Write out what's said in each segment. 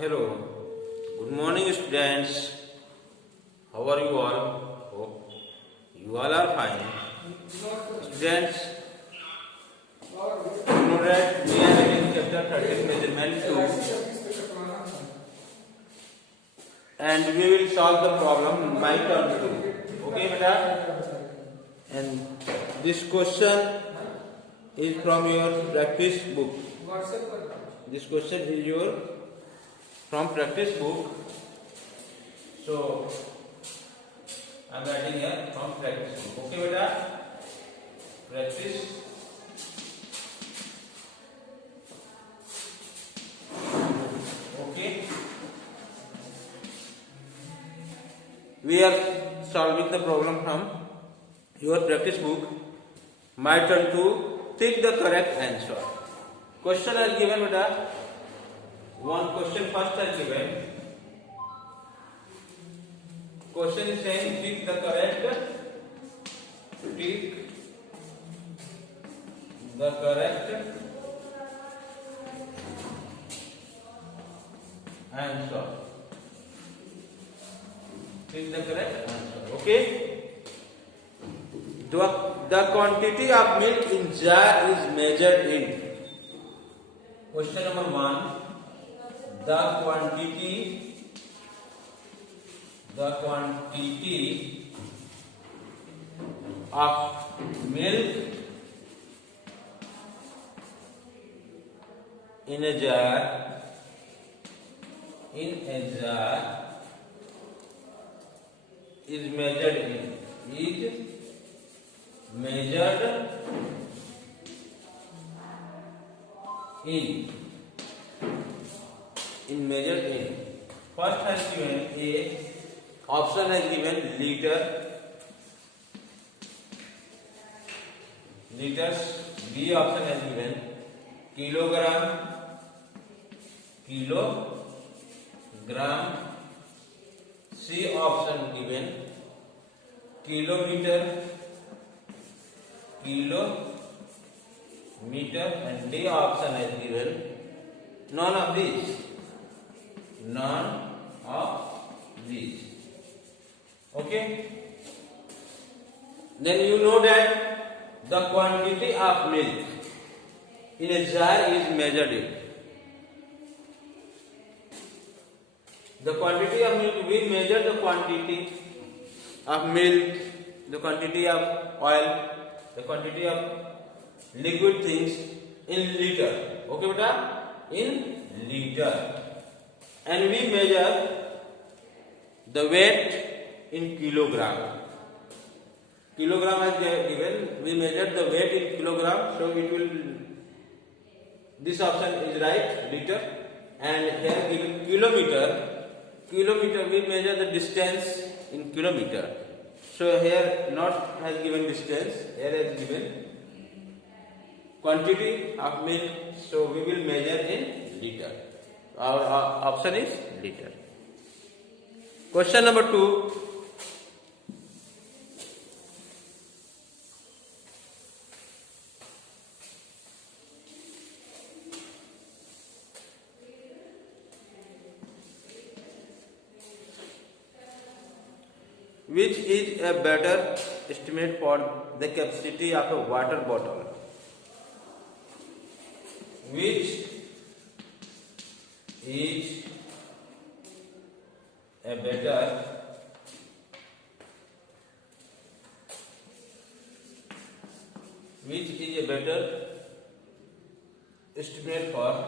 Hello, good morning students. How are you all? Hope you all are fine. Students, you know that we are in chapter 13 measurement 2 and we will solve the problem my turn 2. Okay beta? And this question is from your practice book. This question is your from practice book. So I am writing here from practice book. Okay beta? Practice. Okay. We are solving the problem from your practice book. My turn to think the correct answer. Question is given beta. One question first is given. Question is saying pick the correct answer. Pick the correct answer. Okay. The quantity of milk in jar is measured in. Question number 1. The quantity of milk in a jar is measured in measured in. First has given A. Option has given liters. B option has given kilogram. C option given kilometer, and D option has given none of these. Okay. Then you know that the quantity of milk in a jar is measured in. The quantity of milk, we measure the quantity of milk, the quantity of oil, the quantity of liquid things in liter. Okay beta? In liter. And we measure the weight in kilogram. Kilogram is given. We measure the weight in kilogram. So it will. This option is right, liter. And here given kilometer. Kilometer, we measure the distance in kilometer. So here not has given distance. Here has given quantity of milk. So we will measure in liter. Our option is liter. Question number 2. Which is a better estimate for the capacity of a water bottle? Which is a better estimate for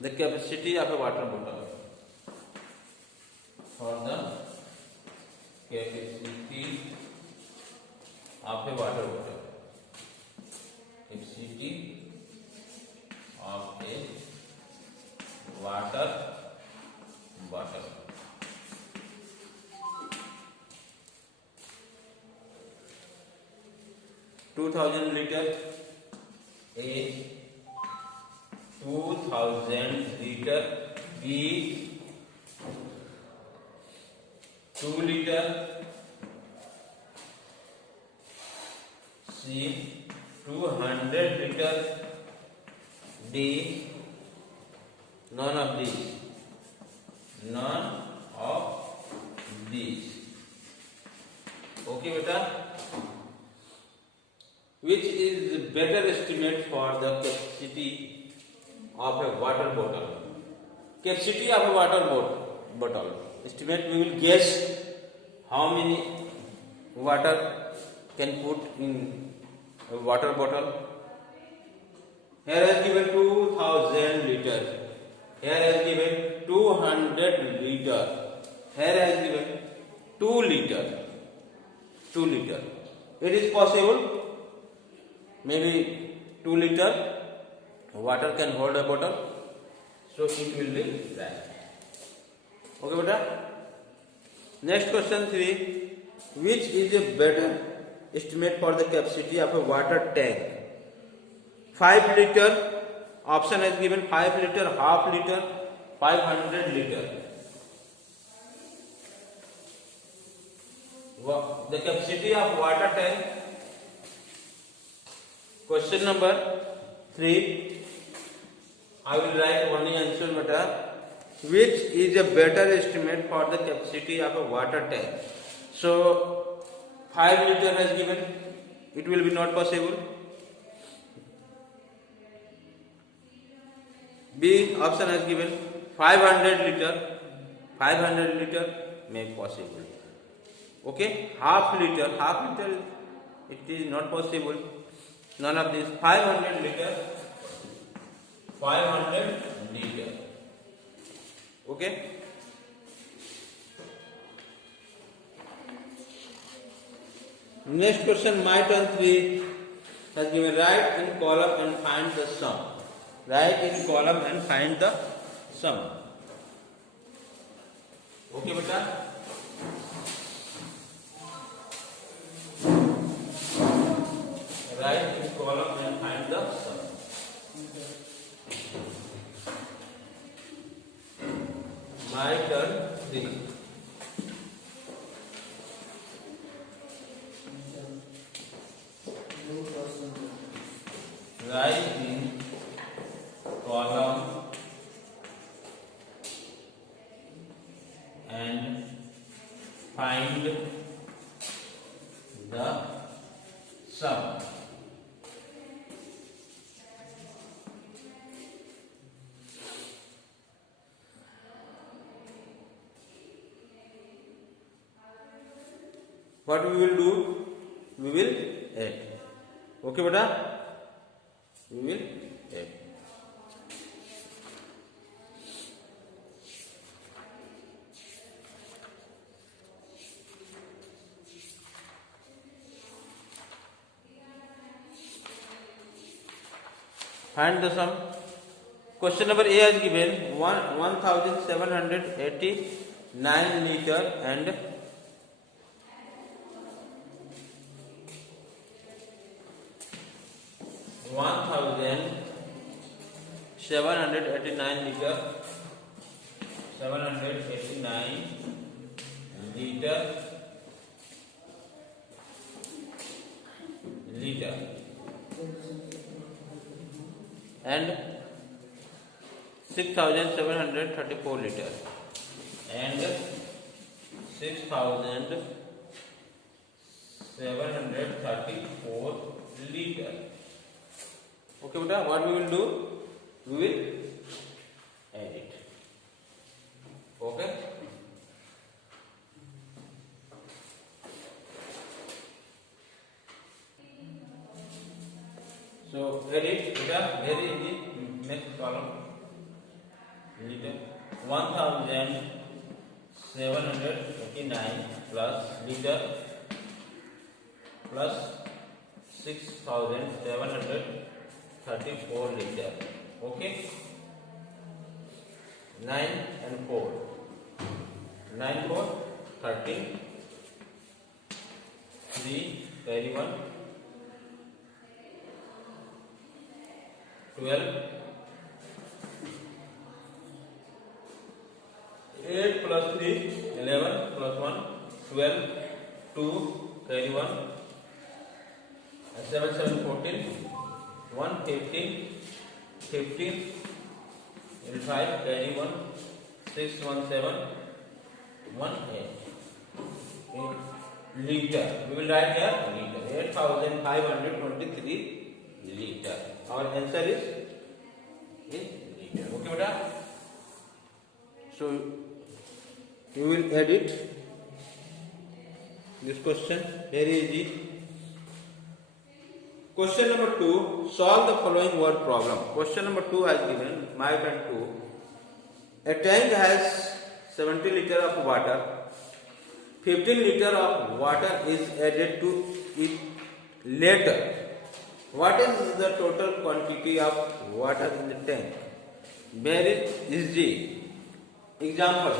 the capacity of a water bottle? For the capacity of a water bottle. Capacity of a water bottle. (2000 liter) A. 2000 liter. B. 2 liter. C 200 liter, D none of these, none of these. Okay beta, which is the better estimate for the capacity of a water bottle? Capacity of a water bottle estimate, we will guess how many water can put in a water bottle. Here is given 2000 liter, here is given 200 liter, here is given 2 liter. 2 liter. It is possible, maybe 2 liter water can hold a bottle, so it will be right. Okay beta. Next question 3, which is a better estimate for the capacity of a water tank? 5 liter, option is given 5 liter, half liter, 500 liter. The capacity of water tank. Question number 3, I will write only answer beta. Which is a better estimate for the capacity of a water tank? So 5 liter has given, it will be not possible. B option has given 500 liter, 500 liter may possible. Okay, half liter, it is not possible. None of these. 500 liter, 500 liter. Okay. Next question, my turn 3 has given, write in column and find the sum. Write in column and find the sum. Okay beta. Write in column and find the sum. My turn 3. Write in column and find the sum. What we will do? We will add. Okay beta? We will add. Find the sum. Question number A is given 1789 liter and 1789 liter, 789 liter and 6734 liter and 6734 liter. Okay beta, what we will do? We will add it. Okay. So add it beta, very easy. Next column, liter 1789 plus liter plus 6734 liter. Okay. 9 and 4. 9 4 13. 3 carry 1. 12. 8 plus 3 11 plus 1 12. 2 carry 1. 7 7 14, 1 15, 15 into 5 carry 1, 6 1 7, 1 8. Liter. We will write here liter. 8,523 liter. Our answer is in liter. Okay, beta. So you will edit this question. Very easy. Question number 2. Solve the following word problem. Question number 2 has given my turn 2. A tank has 70 liter of water. 15 liter of water is added to it later. What is the total quantity of water in the tank? Where is G? Example.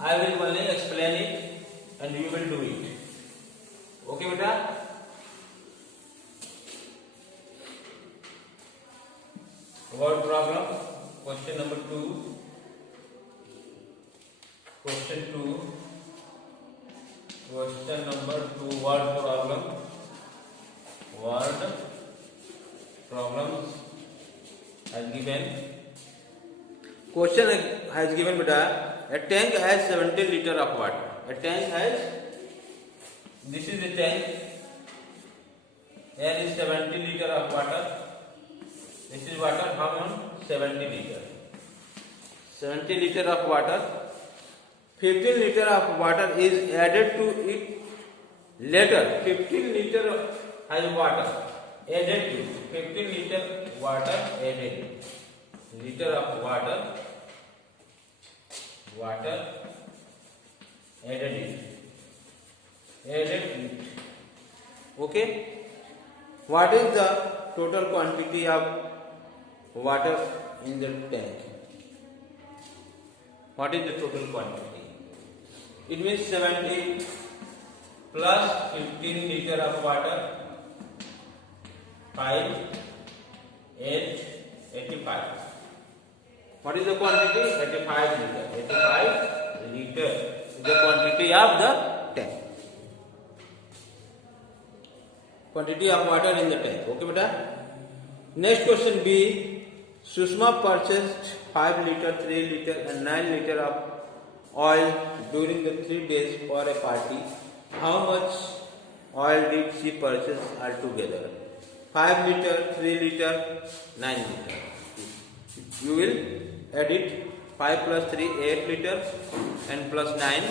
I will only explain it and you will do it. Okay, beta? Word problem. Question number 2. Question number 2, word problem. Word problems has given. Question has given beta. A tank has 70 liter of water. A tank has, this is the tank. There is 70 liter of water. This is water, how much? 70 liter. 70 liter of water. 15 liter of water is added to it later. 15 liter has water added to 15 liter water added. Liter of water added it. Okay. What is the total quantity of water in the tank? What is the total quantity? It means 70 plus 15 liter of water, 5, 8, 85. What is the quantity? 85 liter. 85 liter is the quantity of the tank. Quantity of water in the tank. Okay, beta? Next question B. Sushma purchased 5 liter, 3 liter and 9 liter of oil during the 3 days for a party. How much oil did she purchase altogether? 5 liter, 3 liter, 9 liter. You will edit 5 plus 3, 8 liter and plus 9.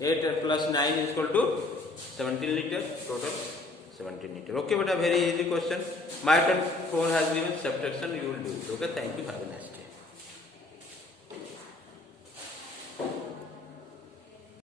8 plus 9 is equal to 17 liter. Total 17 liter. Okay, but a very easy question. My turn 4 has given subtraction. You will do it. Okay, thank you. Have a nice day.